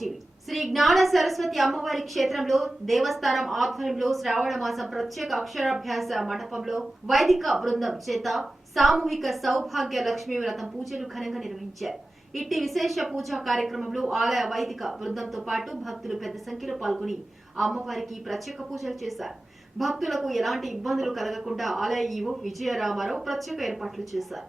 TV Shri జ్ఞాన సరస్వతి అమ్మవారి క్షేత్రంలో దేవస్థానం ఆధ్వర్యంలో శ్రావణ మాసం ప్రత్యేక అక్షరాభ్యాస మండపంలో వైదిక బృందం చేత సామూహిక సౌభాగ్య లక్ష్మీ వ్రతం పూజలు ఘనంగా నిర్వహించారు. ఇట్టి విశేష పూజా కార్యక్రమంలో ఆలయ వైదిక బృందంతో పాటు భక్తులు పెద్ద సంఖ్యలో పాల్గొని అమ్మవారికి ప్రత్యేక పూజలు చేశారు. భక్తులకు ఎలాంటి ఇబ్బందులు కలగకుండా ఆలయ ఈవో విజయ రామారావు ప్రత్యేక ఏర్పాట్లు చేశారు.